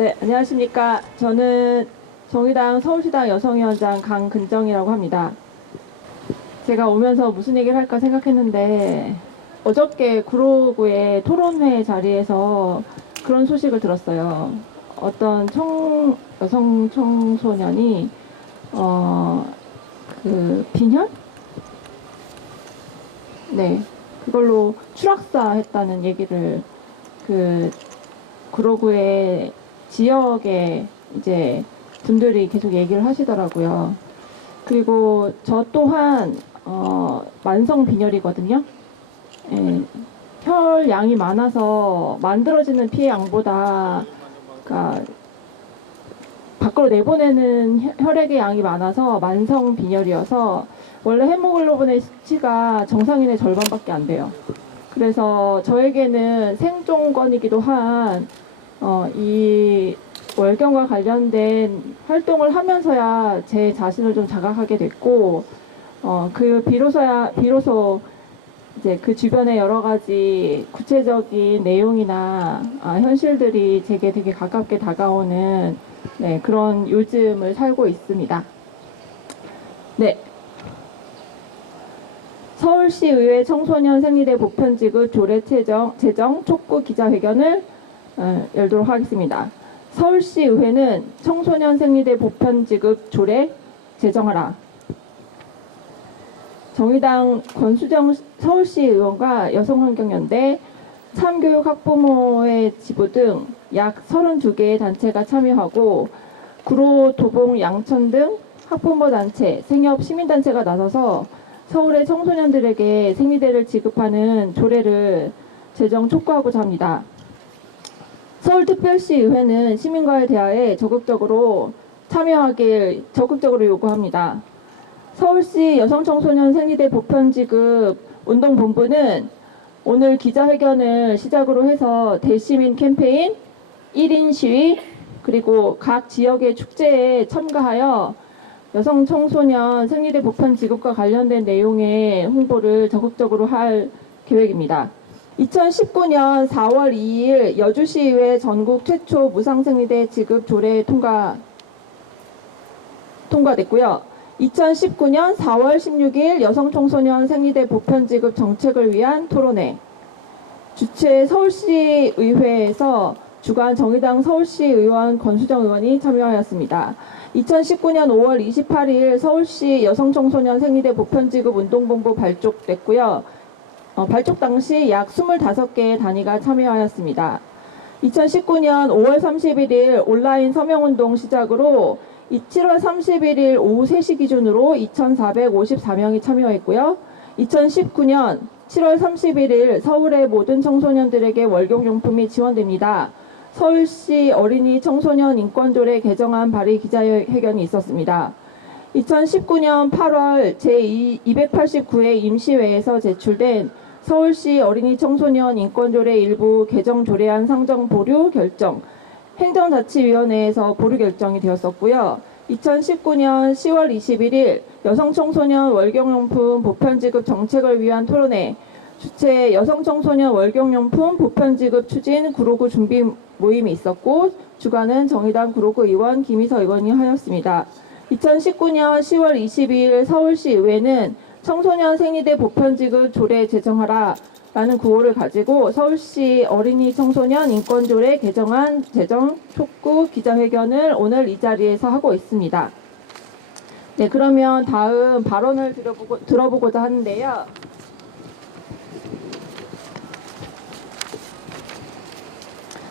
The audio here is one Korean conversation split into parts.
네, 안녕하십니까. 저는 정의당 서울시당 여성위원장 강근정이라고 합니다. 제가 오면서 무슨 얘기를 할까 생각했는데 어저께 구로구의 토론회 자리에서 그런 소식을 들었어요. 어떤 여성 청소년이 빈혈? 네, 그걸로 추락사했다는 얘기를 구로구의 지역에 이제 분들이 계속 얘기를 하시더라고요. 그리고 저 또한 만성 빈혈이거든요. 예, 혈양이 많아서 만들어지는 피의 양보다 그러니까 밖으로 내보내는 혈액의 양이 많아서 만성 빈혈이어서 원래 헤모글로빈의 수치가 정상인의 절반밖에 안 돼요. 그래서 저에게는 생존권이기도 한 이 월경과 관련된 활동을 하면서야 제 자신을 좀 자각하게 됐고, 비로소 이제 그 주변의 여러 가지 구체적인 내용이나 현실들이 제게 되게 가깝게 다가오는 네, 그런 요즘을 살고 있습니다. 네. 서울시의회 청소년 생리대 보편 지급 조례 제정 촉구 기자회견을 열도록 하겠습니다. 서울시의회는 청소년 생리대 보편 지급 조례 제정하라. 정의당 권수정 서울시의원과 여성환경연대, 참교육 학부모의 지부 등 약 32개의 단체가 참여하고 구로, 도봉, 양천 등 학부모 단체, 생협 시민단체가 나서서 서울의 청소년들에게 생리대를 지급하는 조례를 제정 촉구하고자 합니다. 서울특별시의회는 시민과의 대화에 적극적으로 참여하길 적극적으로 요구합니다. 서울시 여성청소년 생리대 보편지급 운동본부는 오늘 기자회견을 시작으로 해서 대시민 캠페인, 1인 시위, 그리고 각 지역의 축제에 참가하여 여성 청소년 생리대 보편 지급과 관련된 내용의 홍보를 적극적으로 할 계획입니다. 2019년 4월 2일 여주시의회 전국 최초 무상생리대 지급 조례 통과됐고요. 2019년 4월 16일 여성 청소년 생리대 보편 지급 정책을 위한 토론회, 주최 서울시의회에서 주관 정의당 서울시의원 권수정 의원이 참여하였습니다. 2019년 5월 28일 서울시 여성청소년 생리대 보편지급 운동본부 발족됐고요. 발족 당시 약 25개의 단위가 참여하였습니다. 2019년 5월 31일 온라인 서명운동 시작으로 7월 31일 오후 3시 기준으로 2,454명이 참여했고요. 2019년 7월 31일 서울의 모든 청소년들에게 월경용품이 지원됩니다. 서울시 어린이 청소년 인권조례 개정안 발의 기자회견이 있었습니다. 2019년 8월 제289회 임시회에서 제출된 서울시 어린이 청소년 인권조례 일부 개정 조례안 상정 보류 결정, 행정자치위원회에서 보류 결정이 되었었고요. 2019년 10월 21일 여성청소년 월경용품 보편지급 정책을 위한 토론회, 주최 여성청소년 월경용품 보편지급 추진 구로구 준비 모임이 있었고 주관은 정의당 구로구 의원 김희서 의원이 하였습니다. 2019년 10월 22일 서울시의회는 청소년 생리대 보편지급 조례 제정하라 라는 구호를 가지고 서울시 어린이 청소년 인권조례 개정안 제정 촉구 기자회견을 오늘 이 자리에서 하고 있습니다. 네, 그러면 다음 발언을 들어보고자 하는데요.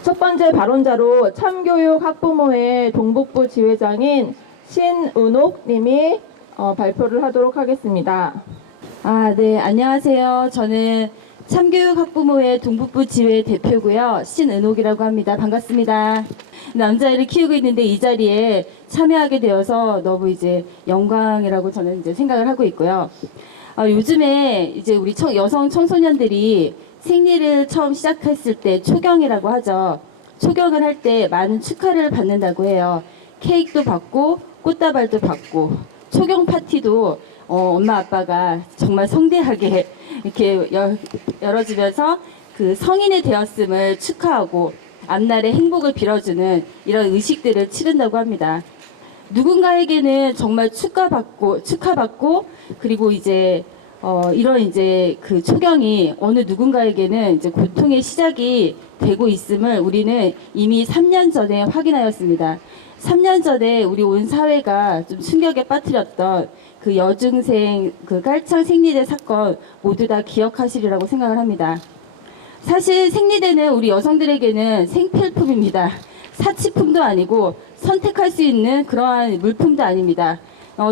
첫 번째 발언자로 참교육 학부모회 동북부 지회장인 신은옥 님이 발표를 하도록 하겠습니다. 네, 안녕하세요. 저는 참교육 학부모회 동북부 지회 대표고요. 신은옥이라고 합니다. 반갑습니다. 남자아이를 키우고 있는데 이 자리에 참여하게 되어서 너무 이제 영광이라고 저는 이제 생각을 하고 있고요. 요즘에 이제 우리 여성 청소년들이 생리를 처음 시작했을 때 초경이라고 하죠. 초경을 할 때 많은 축하를 받는다고 해요. 케이크도 받고 꽃다발도 받고 초경 파티도 엄마 아빠가 정말 성대하게 이렇게 열어주면서 그 성인이 되었음을 축하하고 앞날의 행복을 빌어주는 이런 의식들을 치른다고 합니다. 누군가에게는 정말 축하받고 그리고 이제 이런 이제 그 초경이 어느 누군가에게는 이제 고통의 시작이 되고 있음을 우리는 이미 3년 전에 확인하였습니다. 3년 전에 우리 온 사회가 좀 충격에 빠뜨렸던 그 여중생 그 깔창 생리대 사건 모두 다 기억하시리라고 생각을 합니다. 사실 생리대는 우리 여성들에게는 생필품입니다. 사치품도 아니고 선택할 수 있는 그러한 물품도 아닙니다.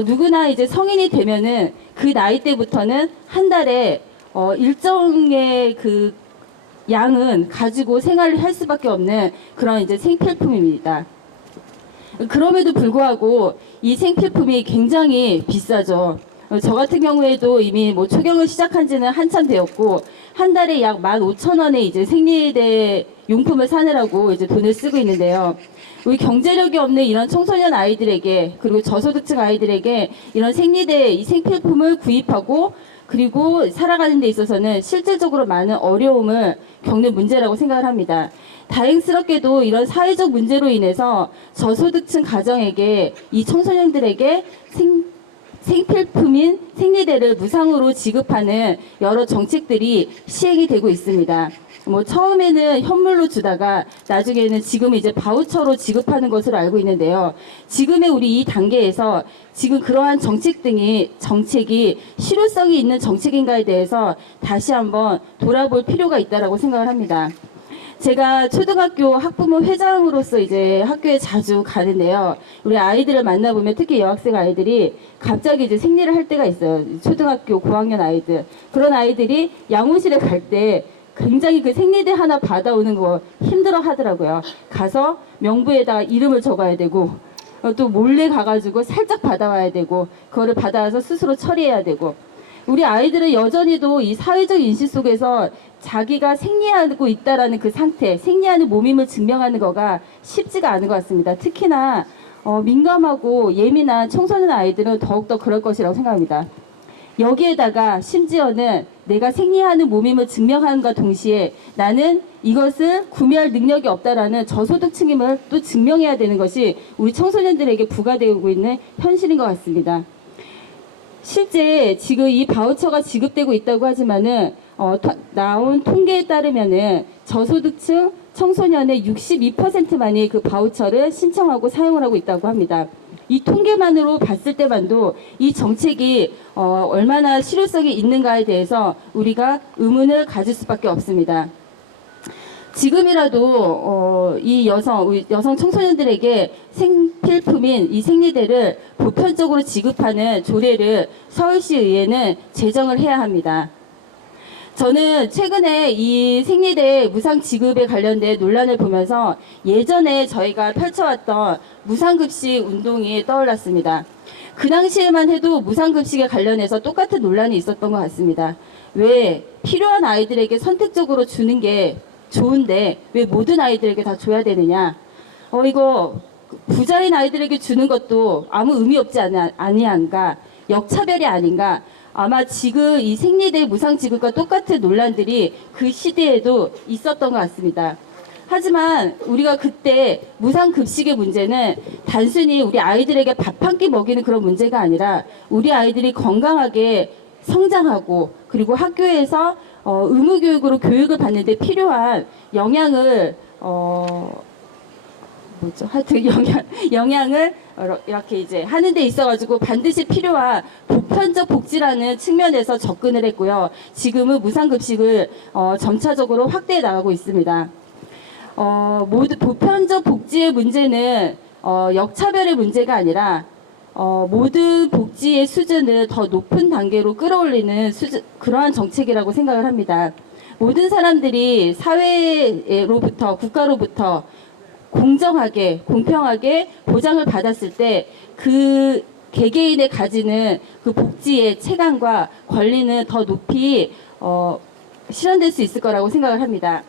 누구나 이제 성인이 되면은 그 나이 때부터는 한 달에 일정의 그 양은 가지고 생활을 할 수밖에 없는 그런 이제 생필품입니다. 그럼에도 불구하고 이 생필품이 굉장히 비싸죠. 저 같은 경우에도 이미 뭐 초경을 시작한 지는 한참 되었고 한 달에 약 15,000원에 이제 생리대 용품을 사느라고 이제 돈을 쓰고 있는데요. 우리 경제력이 없는 이런 청소년 아이들에게 그리고 저소득층 아이들에게 이런 생리대 이 생필품을 구입하고 그리고 살아가는 데 있어서는 실질적으로 많은 어려움을 겪는 문제라고 생각을 합니다. 다행스럽게도 이런 사회적 문제로 인해서 저소득층 가정에게 이 청소년들에게 생필품인 생리대를 무상으로 지급하는 여러 정책들이 시행이 되고 있습니다. 뭐 처음에는 현물로 주다가 나중에는 지금 이제 바우처로 지급하는 것으로 알고 있는데요. 지금의 우리 이 단계에서 지금 그러한 정책이 실효성이 있는 정책인가에 대해서 다시 한번 돌아볼 필요가 있다라고 생각을 합니다. 제가 초등학교 학부모 회장으로서 이제 학교에 자주 가는데요. 우리 아이들을 만나보면 특히 여학생 아이들이 갑자기 이제 생리를 할 때가 있어요. 초등학교 고학년 아이들. 그런 아이들이 양호실에 갈 때 굉장히 그 생리대 하나 받아오는 거 힘들어 하더라고요. 가서 명부에다가 이름을 적어야 되고 또 몰래 가가지고 살짝 받아와야 되고 그거를 받아와서 스스로 처리해야 되고 우리 아이들은 여전히도 이 사회적 인식 속에서 자기가 생리하고 있다라는 그 상태, 생리하는 몸임을 증명하는 거가 쉽지가 않은 것 같습니다. 특히나 민감하고 예민한 청소년 아이들은 더욱더 그럴 것이라고 생각합니다. 여기에다가 심지어는 내가 생리하는 몸임을 증명하는과 동시에 나는 이것을 구매할 능력이 없다라는 저소득층임을 또 증명해야 되는 것이 우리 청소년들에게 부과되고 있는 현실인 것 같습니다. 실제 지금 이 바우처가 지급되고 있다고 하지만은 나온 통계에 따르면은 저소득층 청소년의 62%만이 그 바우처를 신청하고 사용을 하고 있다고 합니다. 이 통계만으로 봤을 때만도 이 정책이 얼마나 실효성이 있는가에 대해서 우리가 의문을 가질 수밖에 없습니다. 지금이라도 이 우리 여성 청소년들에게 생필품인 이 생리대를 보편적으로 지급하는 조례를 서울시의회는 제정을 해야 합니다. 저는 최근에 이 생리대 무상 지급에 관련된 논란을 보면서 예전에 저희가 펼쳐왔던 무상급식 운동이 떠올랐습니다. 그 당시에만 해도 무상급식에 관련해서 똑같은 논란이 있었던 것 같습니다. 왜 필요한 아이들에게 선택적으로 주는 게 좋은데 왜 모든 아이들에게 다 줘야 되느냐. 이거 부자인 아이들에게 주는 것도 아무 의미 없지 아니한가. 역차별이 아닌가. 아마 지금 이 생리대 무상 지급과 똑같은 논란들이 그 시대에도 있었던 것 같습니다. 하지만 우리가 그때 무상 급식의 문제는 단순히 우리 아이들에게 밥 한 끼 먹이는 그런 문제가 아니라 우리 아이들이 건강하게 성장하고 그리고 학교에서 의무교육으로 교육을 받는데 필요한 영양을 하여튼 영양을 이렇게 이제 하는 데 있어가지고 반드시 필요한 보편적 복지라는 측면에서 접근을 했고요. 지금은 무상급식을 점차적으로 확대해 나가고 있습니다. 모두 보편적 복지의 문제는 역차별의 문제가 아니라 모든 복지의 수준을 더 높은 단계로 끌어올리는 그러한 정책이라고 생각을 합니다. 모든 사람들이 사회로부터 국가로부터 공정하게 공평하게 보장을 받았을 때 그 개개인의 가지는 그 복지의 체감과 권리는 더 높이 실현될 수 있을 거라고 생각을 합니다.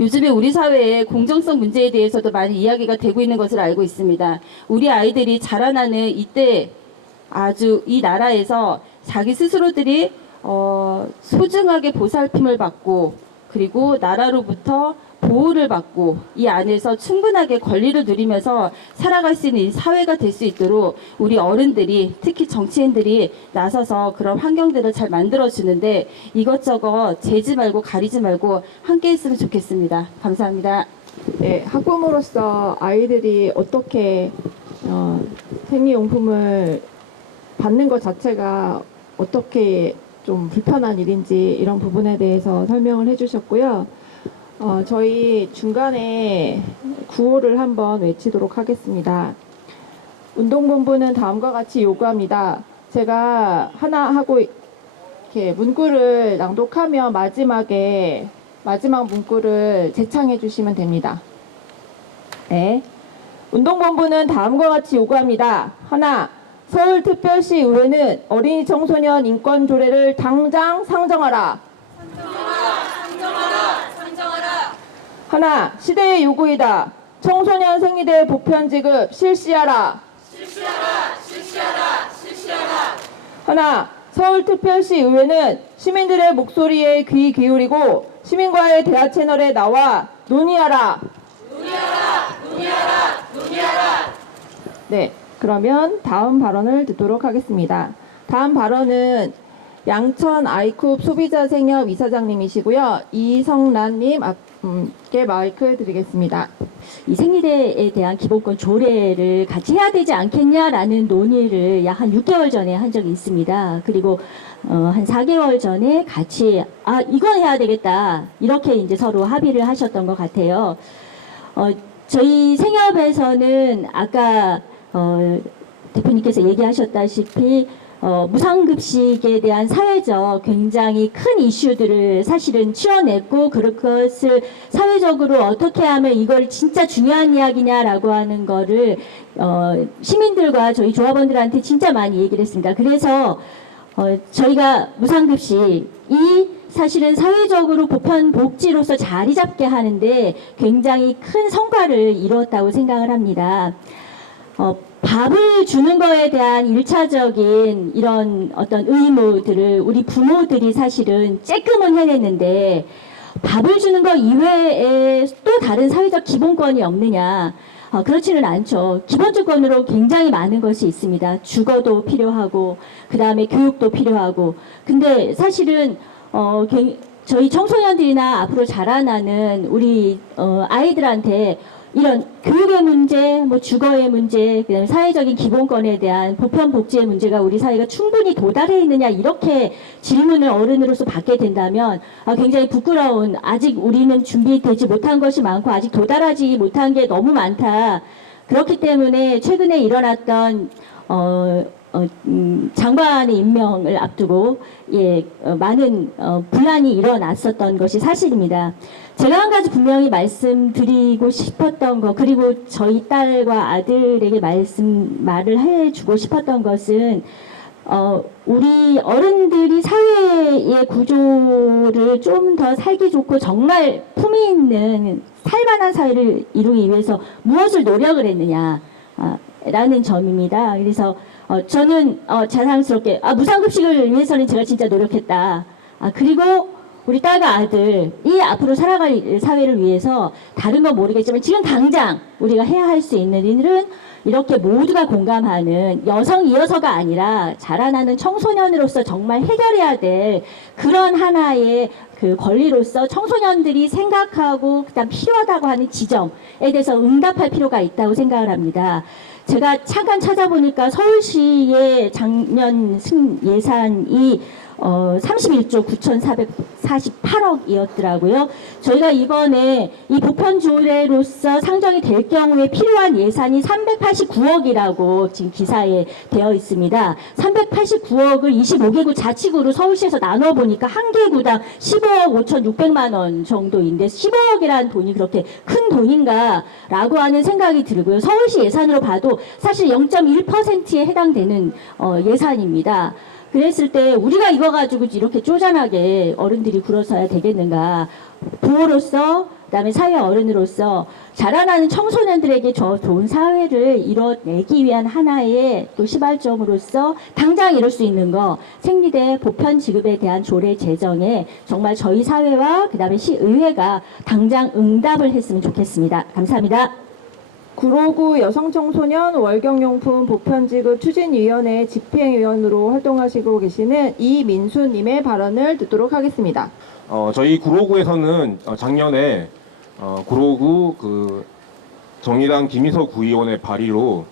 요즘에 우리 사회의 공정성 문제에 대해서도 많이 이야기가 되고 있는 것을 알고 있습니다. 우리 아이들이 자라나는 이때 아주 이 나라에서 자기 스스로들이 소중하게 보살핌을 받고 그리고 나라로부터 보호를 받고 이 안에서 충분하게 권리를 누리면서 살아갈 수 있는 이 사회가 될 수 있도록 우리 어른들이, 특히 정치인들이 나서서 그런 환경들을 잘 만들어주는데 이것저것 재지 말고 가리지 말고 함께 했으면 좋겠습니다. 감사합니다. 네, 학부모로서 아이들이 어떻게 생리용품을 받는 것 자체가 어떻게 좀 불편한 일인지 이런 부분에 대해서 설명을 해주셨고요. 저희 중간에 구호를 한번 외치도록 하겠습니다. 운동본부는 다음과 같이 요구합니다. 제가 하나 하고 이렇게 문구를 낭독하면 마지막 문구를 재창해 주시면 됩니다. 네. 운동본부는 다음과 같이 요구합니다. 하나, 서울특별시 의회는 어린이 청소년 인권 조례를 당장 상정하라. 하나, 시대의 요구이다. 청소년 생리대 보편 지급 실시하라. 하나, 서울특별시 의회는 시민들의 목소리에 귀 기울이고 시민과의 대화 채널에 나와 논의하라. 네, 그러면 다음 발언을 듣도록 하겠습니다. 다음 발언은 양천 아이쿱 소비자 생협 이사장님이시고요. 이성란님께 마이크 드리겠습니다. 이 생리대에 대한 기본권 조례를 같이 해야 되지 않겠냐라는 논의를 약 한 6개월 전에 한 적이 있습니다. 그리고 한 4개월 전에 같이 이건 해야 되겠다 이렇게 이제 서로 합의를 하셨던 것 같아요. 저희 생협에서는 아까 대표님께서 얘기하셨다시피 무상급식에 대한 사회적 굉장히 큰 이슈들을 사실은 치러냈고 그것을 사회적으로 어떻게 하면 이걸 진짜 중요한 이야기냐라고 하는 거를 시민들과 저희 조합원들한테 진짜 많이 얘기를 했습니다. 그래서 저희가 무상급식이 사실은 사회적으로 보편 복지로서 자리 잡게 하는데 굉장히 큰 성과를 이뤘다고 생각을 합니다. 밥을 주는 거에 대한 일차적인 이런 어떤 의무들을 우리 부모들이 사실은 쬐끔은 해냈는데 밥을 주는 거 이외에 또 다른 사회적 기본권이 없느냐? 그렇지는 않죠. 기본주권으로 굉장히 많은 것이 있습니다. 주거도 필요하고 그 다음에 교육도 필요하고 근데 사실은 저희 청소년들이나 앞으로 자라나는 우리 아이들한테 이런 교육의 문제, 뭐 주거의 문제, 그다음에 사회적인 기본권에 대한 보편 복지의 문제가 우리 사회가 충분히 도달해 있느냐 이렇게 질문을 어른으로서 받게 된다면 굉장히 부끄러운 아직 우리는 준비되지 못한 것이 많고 아직 도달하지 못한 게 너무 많다. 그렇기 때문에 최근에 일어났던 장관의 임명을 앞두고 많은 분란이 일어났었던 것이 사실입니다. 제가 한 가지 분명히 말씀드리고 싶었던 거 그리고 저희 딸과 아들에게 말을 해주고 싶었던 것은 우리 어른들이 사회의 구조를 좀 더 살기 좋고 정말 품위 있는 살만한 사회를 이루기 위해서 무엇을 노력을 했느냐 라는 점입니다. 그래서 저는 자랑스럽게 무상급식을 위해서는 제가 진짜 노력했다. 그리고 우리 딸과 아들이 앞으로 살아갈 사회를 위해서 다른 건 모르겠지만 지금 당장 우리가 해야 할 수 있는 일은 이렇게 모두가 공감하는 여성이어서가 아니라 자라나는 청소년으로서 정말 해결해야 될 그런 하나의 그 권리로서 청소년들이 생각하고 그다음 필요하다고 하는 지점에 대해서 응답할 필요가 있다고 생각을 합니다. 제가 잠깐 찾아보니까 서울시의 작년 예산이 31조 9,448억이었더라고요. 저희가 이번에 이 보편조례로서 상정이 될 경우에 필요한 예산이 389억이라고 지금 기사에 되어 있습니다. 389억을 25개구 자치구로 서울시에서 나눠보니까 한 개구당 15억 5,600만 원 정도인데 15억이라는 돈이 그렇게 큰 돈인가 라고 하는 생각이 들고요. 서울시 예산으로 봐도 사실 0.1%에 해당되는 예산입니다. 그랬을 때 우리가 이거 가지고 이렇게 쪼잔하게 어른들이 굴어서야 되겠는가. 부모로서 그다음에 사회 어른으로서 자라나는 청소년들에게 좋은 사회를 이뤄내기 위한 하나의 또 시발점으로서 당장 이룰 수 있는 거 생리대 보편 지급에 대한 조례 제정에 정말 저희 사회와 그다음에 시의회가 당장 응답을 했으면 좋겠습니다. 감사합니다. 구로구 여성청소년 월경용품 보편지급 추진위원회 집행위원으로 활동하시고 계시는 이민수님의 발언을 듣도록 하겠습니다. 저희 구로구에서는 작년에 구로구 정의당 김희석 구의원의 발의로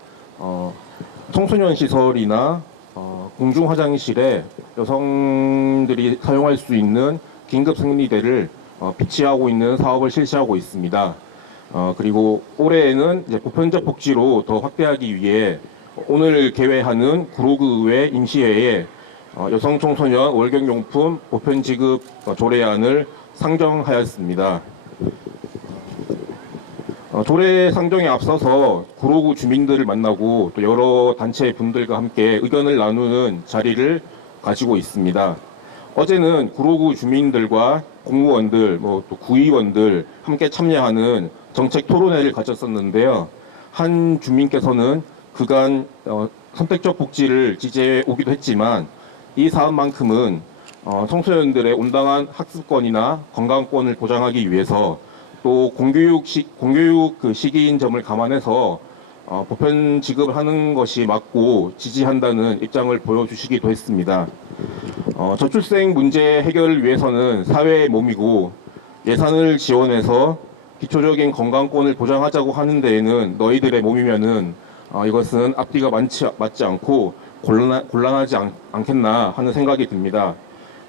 청소년 시설이나 공중 화장실에 여성들이 사용할 수 있는 긴급 생리대를 비치하고 있는 사업을 실시하고 있습니다. 그리고 올해에는 이제 보편적 복지로 더 확대하기 위해 오늘 개회하는 구로구의회 임시회에 여성 청소년 월경용품 보편 지급 조례안을 상정하였습니다. 조례 상정에 앞서서 구로구 주민들을 만나고 또 여러 단체 분들과 함께 의견을 나누는 자리를 가지고 있습니다. 어제는 구로구 주민들과 공무원들, 또 구의원들 함께 참여하는 정책 토론회를 가졌었는데요. 한 주민께서는 그간 선택적 복지를 지지해 오기도 했지만 이 사업만큼은 청소년들의 온당한 학습권이나 건강권을 보장하기 위해서 또 공교육 시기인 점을 감안해서 보편 지급을 하는 것이 맞고 지지한다는 입장을 보여주시기도 했습니다. 저출생 문제 해결을 위해서는 사회의 몸이고 예산을 지원해서 기초적인 건강권을 보장하자고 하는 데에는 너희들의 몸이면은 이것은 앞뒤가 맞지 않고 곤란하지 않겠나 하는 생각이 듭니다.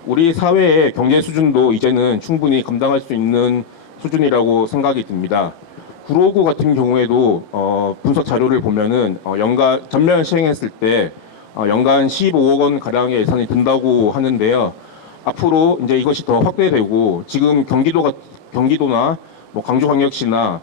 우리 사회의 경제 수준도 이제는 충분히 감당할 수 있는 수준이라고 생각이 듭니다. 구로구 같은 경우에도 분석 자료를 보면은 연간 전면 시행했을 때 연간 15억 원 가량의 예산이 든다고 하는데요. 앞으로 이제 이것이 더 확대되고 지금 경기도나 광주광역시나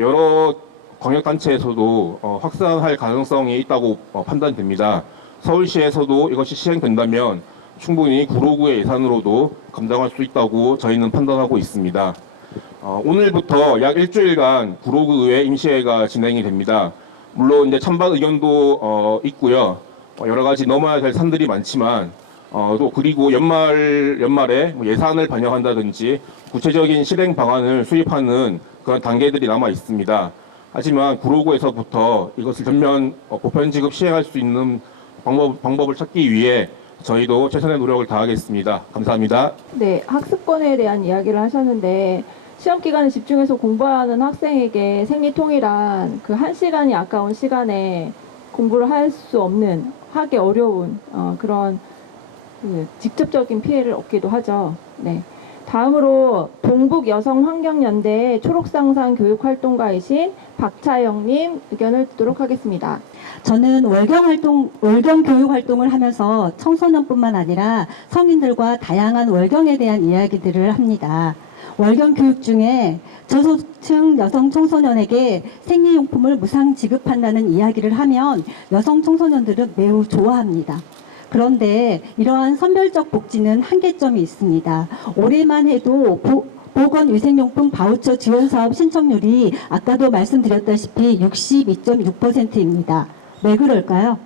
여러 광역단체에서도 확산할 가능성이 있다고 판단됩니다. 서울시에서도 이것이 시행된다면 충분히 구로구의 예산으로도 감당할 수 있다고 저희는 판단하고 있습니다. 오늘부터 약 일주일간 구로구의회 임시회가 진행이 됩니다. 물론 이제 찬반 의견도 있고요. 여러 가지 넘어야 될 산들이 많지만 또 그리고 연말에 예산을 반영한다든지 구체적인 실행 방안을 수립하는 그런 단계들이 남아 있습니다. 하지만 구로구에서부터 이것을 전면 보편 지급 시행할 수 있는 방법을 찾기 위해 저희도 최선의 노력을 다하겠습니다. 감사합니다. 네, 학습권에 대한 이야기를 하셨는데 시험 기간에 집중해서 공부하는 학생에게 생리통이란 그 1시간이 아까운 시간에 공부를 할 수 없는 하기 어려운 그런 직접적인 피해를 얻기도 하죠. 네. 다음으로 동북여성환경연대 초록상상 교육활동가이신 박차영님 의견을 듣도록 하겠습니다. 저는 월경 교육 활동을 하면서 청소년뿐만 아니라 성인들과 다양한 월경에 대한 이야기들을 합니다. 월경 교육 중에 저소득층 여성 청소년에게 생리용품을 무상 지급한다는 이야기를 하면 여성 청소년들은 매우 좋아합니다. 그런데 이러한 선별적 복지는 한계점이 있습니다. 올해만 해도 보건위생용품 바우처 지원사업 신청률이 아까도 말씀드렸다시피 62.6%입니다. 왜 그럴까요?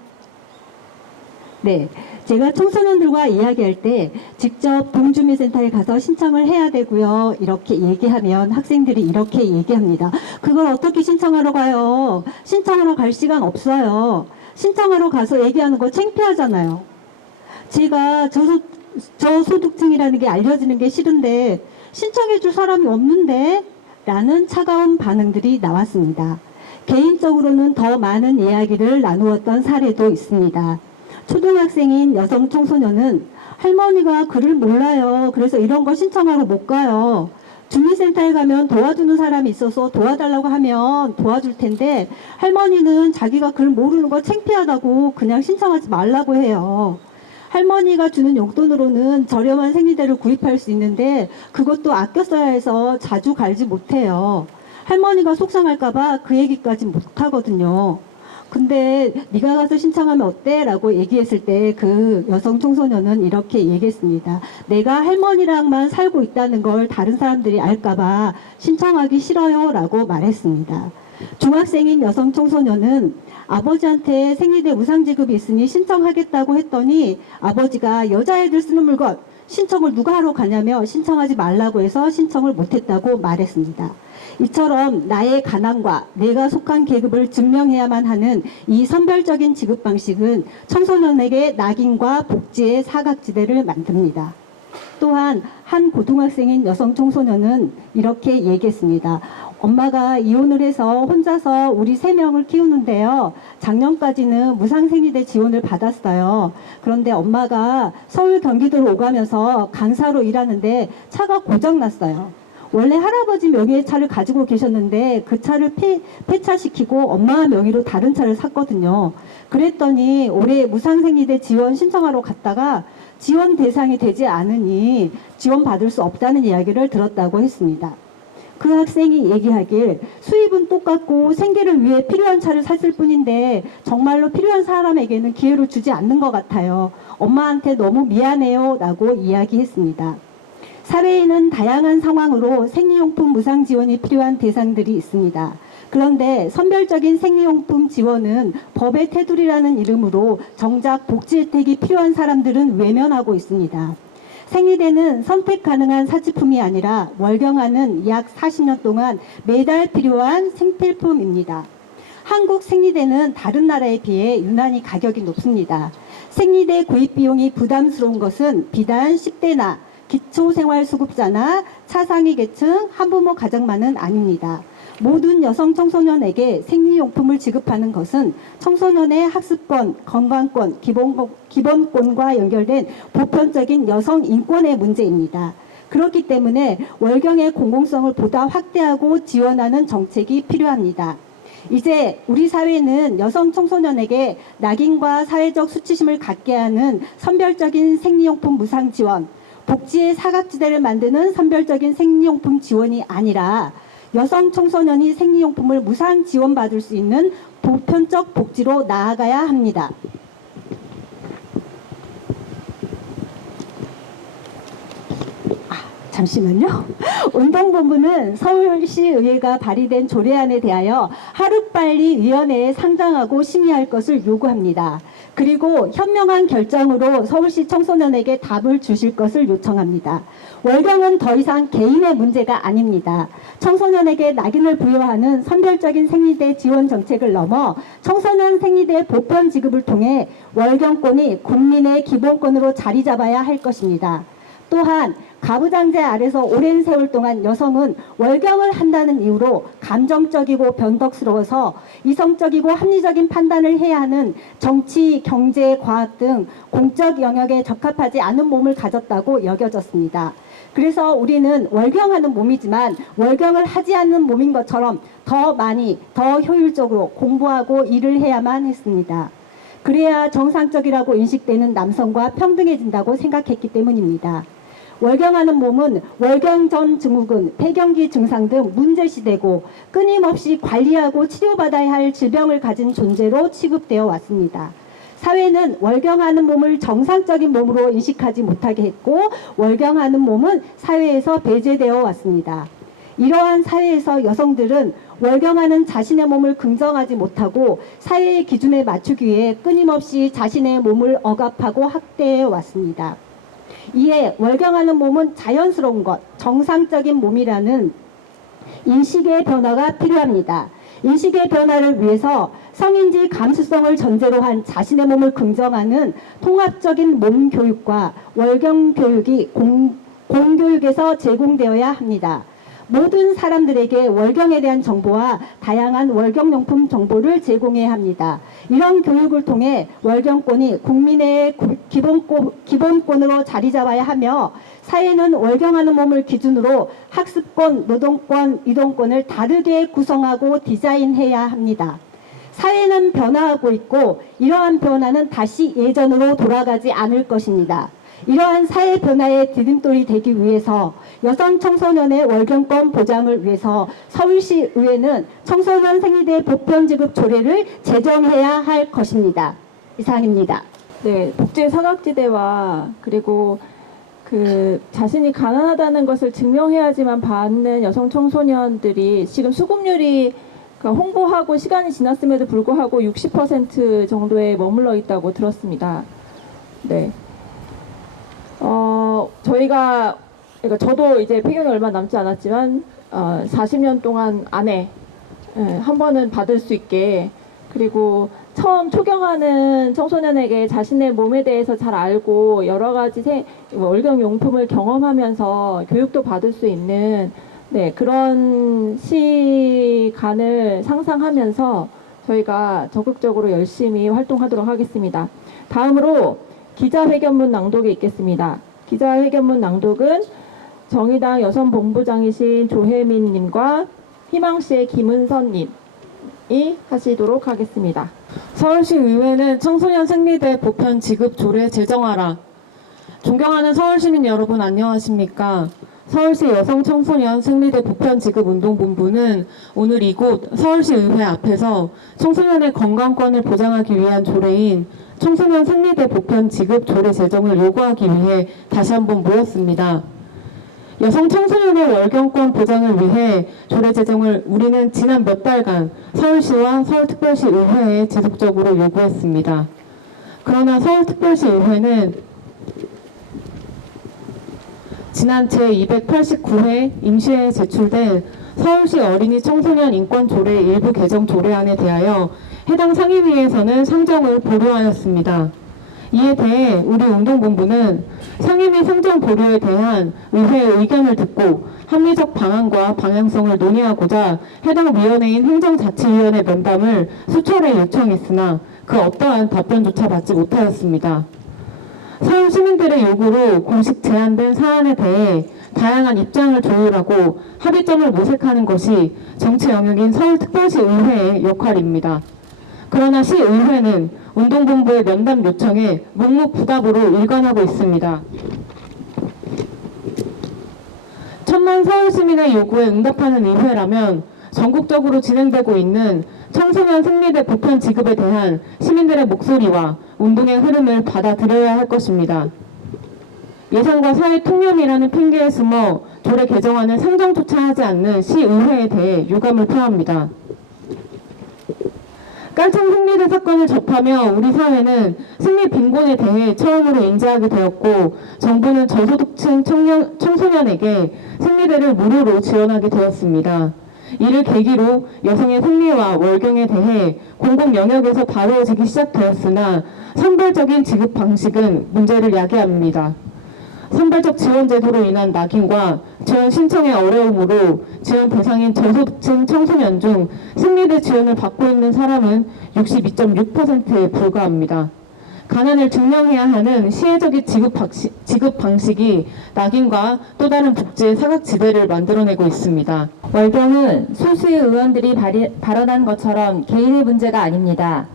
네, 제가 청소년들과 이야기할 때 직접 동주민센터에 가서 신청을 해야 되고요. 이렇게 얘기하면 학생들이 이렇게 얘기합니다. 그걸 어떻게 신청하러 가요? 신청하러 갈 시간 없어요. 신청하러 가서 얘기하는 거 창피하잖아요. 제가 저소득층이라는 게 알려지는 게 싫은데 신청해 줄 사람이 없는데? 라는 차가운 반응들이 나왔습니다. 개인적으로는 더 많은 이야기를 나누었던 사례도 있습니다. 초등학생인 여성 청소년은 할머니가 글을 몰라요. 그래서 이런 거 신청하러 못 가요. 주민센터에 가면 도와주는 사람이 있어서 도와달라고 하면 도와줄 텐데 할머니는 자기가 글 모르는 거 창피하다고 그냥 신청하지 말라고 해요. 할머니가 주는 용돈으로는 저렴한 생리대를 구입할 수 있는데 그것도 아껴 써야 해서 자주 갈지 못해요. 할머니가 속상할까봐 그 얘기까지 못하거든요. 근데 네가 가서 신청하면 어때? 라고 얘기했을 때 그 여성 청소년은 이렇게 얘기했습니다. 내가 할머니랑만 살고 있다는 걸 다른 사람들이 알까봐 신청하기 싫어요 라고 말했습니다. 중학생인 여성 청소년은 아버지한테 생리대 무상지급이 있으니 신청하겠다고 했더니 아버지가 여자애들 쓰는 물건 신청을 누가 하러 가냐며 신청하지 말라고 해서 신청을 못했다고 말했습니다. 이처럼 나의 가난과 내가 속한 계급을 증명해야만 하는 이 선별적인 지급 방식은 청소년에게 낙인과 복지의 사각지대를 만듭니다. 또한 한 고등학생인 여성 청소년은 이렇게 얘기했습니다. 엄마가 이혼을 해서 혼자서 우리 3명을 키우는데요. 작년까지는 무상생리대 지원을 받았어요. 그런데 엄마가 서울 경기도로 오가면서 강사로 일하는데 차가 고장났어요. 원래 할아버지 명의의 차를 가지고 계셨는데 그 차를 폐차시키고 엄마 명의로 다른 차를 샀거든요. 그랬더니 올해 무상생리대 지원 신청하러 갔다가 지원 대상이 되지 않으니 지원받을 수 없다는 이야기를 들었다고 했습니다. 그 학생이 얘기하길 수입은 똑같고 생계를 위해 필요한 차를 샀을 뿐인데 정말로 필요한 사람에게는 기회를 주지 않는 것 같아요. 엄마한테 너무 미안해요 라고 이야기했습니다. 사회에는 다양한 상황으로 생리용품 무상 지원이 필요한 대상들이 있습니다. 그런데 선별적인 생리용품 지원은 법의 테두리라는 이름으로 정작 복지 혜택이 필요한 사람들은 외면하고 있습니다. 생리대는 선택 가능한 사치품이 아니라 월경하는 약 40년 동안 매달 필요한 생필품입니다. 한국 생리대는 다른 나라에 비해 유난히 가격이 높습니다. 생리대 구입 비용이 부담스러운 것은 비단 10대나 기초생활수급자나 차상위 계층, 한부모 가정만은 아닙니다. 모든 여성 청소년에게 생리용품을 지급하는 것은 청소년의 학습권, 건강권, 기본권과 연결된 보편적인 여성 인권의 문제입니다. 그렇기 때문에 월경의 공공성을 보다 확대하고 지원하는 정책이 필요합니다. 이제 우리 사회는 여성 청소년에게 낙인과 사회적 수치심을 갖게 하는 선별적인 생리용품 무상 지원, 복지의 사각지대를 만드는 선별적인 생리용품 지원이 아니라 여성 청소년이 생리용품을 무상 지원받을 수 있는 보편적 복지로 나아가야 합니다. 잠시만요. 운동본부는 서울시의회가 발의된 조례안에 대하여 하루빨리 위원회에 상정하고 심의할 것을 요구합니다. 그리고 현명한 결정으로 서울시 청소년에게 답을 주실 것을 요청합니다. 월경은 더 이상 개인의 문제가 아닙니다. 청소년에게 낙인을 부여하는 선별적인 생리대 지원 정책을 넘어 청소년 생리대 보편 지급을 통해 월경권이 국민의 기본권으로 자리 잡아야 할 것입니다. 또한 가부장제 아래서 오랜 세월 동안 여성은 월경을 한다는 이유로 감정적이고 변덕스러워서 이성적이고 합리적인 판단을 해야 하는 정치, 경제, 과학 등 공적 영역에 적합하지 않은 몸을 가졌다고 여겨졌습니다. 그래서 우리는 월경하는 몸이지만 월경을 하지 않는 몸인 것처럼 더 많이, 더 효율적으로 공부하고 일을 해야만 했습니다. 그래야 정상적이라고 인식되는 남성과 평등해진다고 생각했기 때문입니다. 월경하는 몸은 월경 전 증후군, 폐경기 증상 등 문제시되고 끊임없이 관리하고 치료받아야 할 질병을 가진 존재로 취급되어 왔습니다. 사회는 월경하는 몸을 정상적인 몸으로 인식하지 못하게 했고 월경하는 몸은 사회에서 배제되어 왔습니다. 이러한 사회에서 여성들은 월경하는 자신의 몸을 긍정하지 못하고 사회의 기준에 맞추기 위해 끊임없이 자신의 몸을 억압하고 학대해 왔습니다. 이에 월경하는 몸은 자연스러운 것, 정상적인 몸이라는 인식의 변화가 필요합니다. 인식의 변화를 위해서 성인지 감수성을 전제로 한 자신의 몸을 긍정하는 통합적인 몸 교육과 월경 교육이 공교육에서 제공되어야 합니다. 모든 사람들에게 월경에 대한 정보와 다양한 월경용품 정보를 제공해야 합니다. 이런 교육을 통해 월경권이 국민의 기본권으로 자리 잡아야 하며 사회는 월경하는 몸을 기준으로 학습권, 노동권, 이동권을 다르게 구성하고 디자인해야 합니다. 사회는 변화하고 있고 이러한 변화는 다시 예전으로 돌아가지 않을 것입니다. 이러한 사회 변화의 디딤돌이 되기 위해서 여성 청소년의 월경권 보장을 위해서 서울시 의회는 청소년 생리대 보편 지급 조례를 제정해야 할 것입니다. 이상입니다. 네, 복지 사각지대와 그리고 자신이 가난하다는 것을 증명해야지만 받는 여성 청소년들이 지금 수급률이 홍보하고 시간이 지났음에도 불구하고 60% 정도에 머물러 있다고 들었습니다. 네. 그러니까 저도 이제 폐경이 얼마 남지 않았지만 40년 동안 안에 한 번은 받을 수 있게, 그리고 처음 초경하는 청소년에게 자신의 몸에 대해서 잘 알고 여러 가지 월경 용품을 경험하면서 교육도 받을 수 있는 그런 시간을 상상하면서 저희가 적극적으로 열심히 활동하도록 하겠습니다. 다음으로 기자회견문 낭독이 있겠습니다. 기자회견문 낭독은 정의당 여성본부장이신 조혜민님과 희망시의 김은선님이 하시도록 하겠습니다. 서울시 의회는 청소년 생리대 보편 지급 조례 제정하라. 존경하는 서울시민 여러분 안녕하십니까? 서울시 여성 청소년 생리대 보편 지급 운동본부는 오늘 이곳 서울시 의회 앞에서 청소년의 건강권을 보장하기 위한 조례인 청소년 생리대 보편 지급 조례 제정을 요구하기 위해 다시 한번 모였습니다. 여성 청소년의 월경권 보장을 위해 조례 제정을 우리는 지난 몇 달간 서울시와 서울특별시 의회에 지속적으로 요구했습니다. 그러나 서울특별시 의회는 지난 제289회 임시회에 제출된 서울시 어린이 청소년 인권 조례 일부 개정 조례안에 대하여 해당 상임위에서는 상정을 보류하였습니다. 이에 대해 우리 운동본부는 상임위 상정 보류에 대한 의회의 의견을 듣고 합리적 방안과 방향성을 논의하고자 해당 위원회인 행정자치위원회 면담을 수차례 요청했으나 그 어떠한 답변조차 받지 못하였습니다. 서울 시민들의 요구로 공식 제안된 사안에 대해 다양한 입장을 조율하고 합의점을 모색하는 것이 정치 영역인 서울특별시 의회의 역할입니다. 그러나 시의회는 운동본부의 면담 요청에 묵묵부답으로 일관하고 있습니다. 천만 서울시민의 요구에 응답하는 의회라면 전국적으로 진행되고 있는 청소년 생리대 보편 지급에 대한 시민들의 목소리와 운동의 흐름을 받아들여야 할 것입니다. 예산과 사회 통념이라는 핑계에 숨어 조례 개정안을 상정조차 하지 않는 시의회에 대해 유감을 표합니다. 깔창 생리대 사건을 접하며 우리 사회는 생리 빈곤에 대해 처음으로 인지하게 되었고 정부는 저소득층 청소년에게 생리대를 무료로 지원하게 되었습니다. 이를 계기로 여성의 생리와 월경에 대해 공공 영역에서 다루어지기 시작되었으나 선별적인 지급 방식은 문제를 야기합니다. 선별적 지원 제도로 인한 낙인과 지원 신청의 어려움으로 지원 대상인 저소득층 청소년 중 생리대 지원을 받고 있는 사람은 62.6%에 불과합니다. 가난을 증명해야 하는 시혜적인 지급 방식이 낙인과 또 다른 복지의 사각지대를 만들어내고 있습니다. 월경은 소수의 의원들이 발언한 것처럼 개인의 문제가 아닙니다.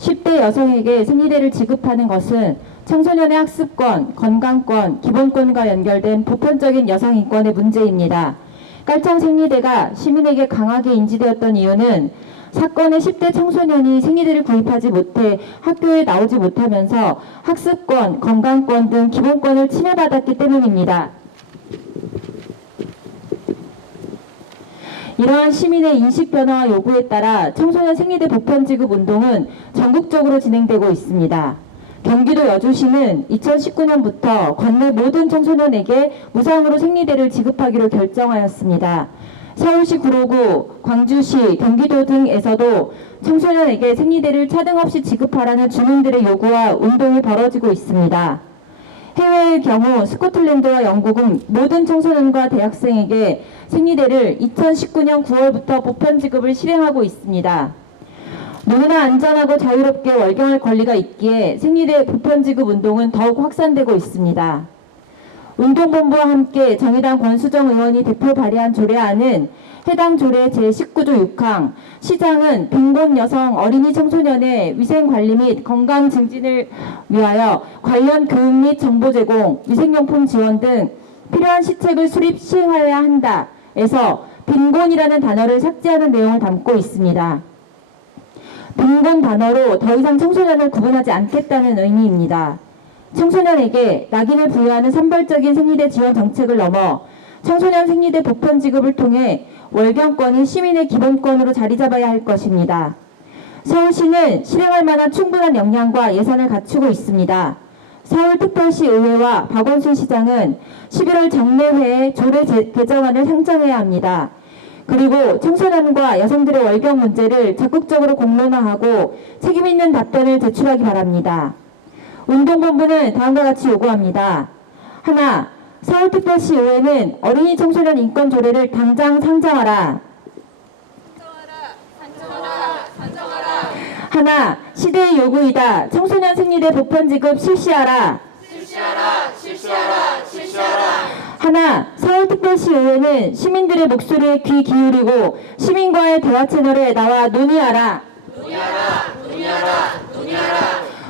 10대 여성에게 생리대를 지급하는 것은 청소년의 학습권, 건강권, 기본권과 연결된 보편적인 여성 인권의 문제입니다. 깔창 생리대가 시민에게 강하게 인지되었던 이유는 사건의 10대 청소년이 생리대를 구입하지 못해 학교에 나오지 못하면서 학습권, 건강권 등 기본권을 침해받았기 때문입니다. 이러한 시민의 인식 변화와 요구에 따라 청소년 생리대 보편 지급 운동은 전국적으로 진행되고 있습니다. 경기도 여주시는 2019년부터 관내 모든 청소년에게 무상으로 생리대를 지급하기로 결정하였습니다. 서울시 구로구, 광주시, 경기도 등에서도 청소년에게 생리대를 차등 없이 지급하라는 주민들의 요구와 운동이 벌어지고 있습니다. 해외의 경우 스코틀랜드와 영국은 모든 청소년과 대학생에게 생리대를 2019년 9월부터 보편 지급을 실행하고 있습니다. 누구나 안전하고 자유롭게 월경할 권리가 있기에 생리대 보편 지급 운동은 더욱 확산되고 있습니다. 운동본부와 함께 정의당 권수정 의원이 대표 발의한 조례안은 해당 조례 제19조 6항 시장은 빈곤 여성, 어린이, 청소년의 위생관리 및 건강 증진을 위하여 관련 교육 및 정보 제공, 위생용품 지원 등 필요한 시책을 수립 시행하여야 한다에서 빈곤이라는 단어를 삭제하는 내용을 담고 있습니다. 빈곤 단어로 더 이상 청소년을 구분하지 않겠다는 의미입니다. 청소년에게 낙인을 부여하는 산발적인 생리대 지원 정책을 넘어 청소년 생리대 보편 지급을 통해 월경권이 시민의 기본권으로 자리 잡아야 할 것입니다. 서울시는 실행할 만한 충분한 역량과 예산을 갖추고 있습니다. 서울특별시 의회와 박원순 시장은 11월 정례회에 조례 개정안을 상정해야 합니다. 그리고 청소년과 여성들의 월경 문제를 적극적으로 공론화하고 책임있는 답변을 제출하기 바랍니다. 운동본부는 다음과 같이 요구합니다. 하나, 서울특별시 의회는 어린이 청소년 인권 조례를 당장 상정하라. 하나, 시대의 요구이다. 청소년 생리대 보편 지급 실시하라. 하나, 서울특별시 의회는 시민들의 목소리에 귀 기울이고 시민과의 대화 채널에 나와 논의하라.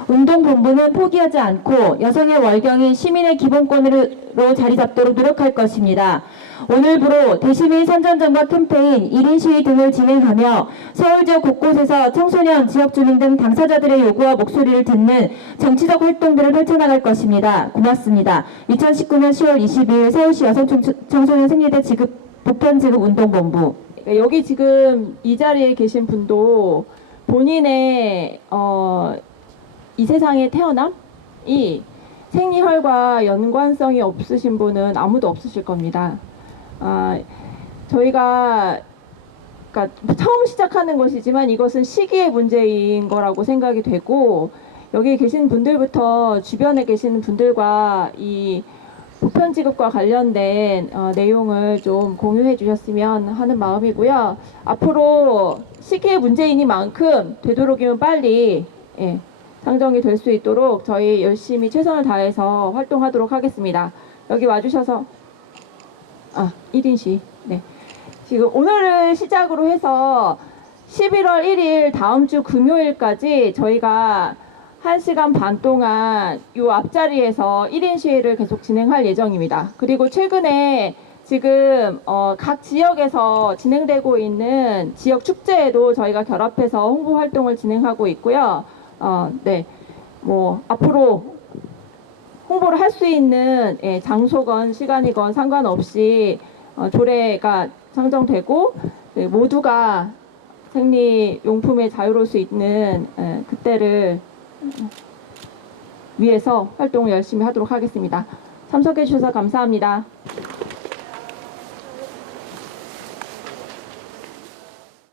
운동본부는 포기하지 않고 여성의 월경이 시민의 기본권으로 자리 잡도록 노력할 것입니다. 오늘부로 대시민 선전전과 캠페인, 1인 시위 등을 진행하며 서울 지역 곳곳에서 청소년, 지역주민 등 당사자들의 요구와 목소리를 듣는 정치적 활동들을 펼쳐나갈 것입니다. 고맙습니다. 2019년 10월 22일 서울시 여성청소년 생리대 지급 보편지급 운동본부. 여기 지금 이 자리에 계신 분도 본인의 이 세상에 태어남이 생리혈과 연관성이 없으신 분은 아무도 없으실 겁니다. 저희가 그러니까 처음 시작하는 것이지만 이것은 시기의 문제인 거라고 생각이 되고, 여기 계신 분들부터 주변에 계시는 분들과 이 보편 지급과 관련된 내용을 좀 공유해 주셨으면 하는 마음이고요. 앞으로 시기의 문제이니만큼 되도록이면 빨리 상정이 될 수 있도록 저희 열심히 최선을 다해서 활동하도록 하겠습니다. 여기 와주셔서 1인 시. 네. 지금 오늘을 시작으로 해서 11월 1일 다음 주 금요일까지 저희가 1시간 반 동안 이 앞자리에서 1인 시위를 계속 진행할 예정입니다. 그리고 최근에 지금 각 지역에서 진행되고 있는 지역 축제에도 저희가 결합해서 홍보 활동을 진행하고 있고요. 네. 앞으로 홍보를 할 수 있는 장소건 시간이건 상관없이 조례가 상정되고 모두가 생리용품에 자유로울 수 있는 그때를 위해서 활동을 열심히 하도록 하겠습니다. 참석해 주셔서 감사합니다.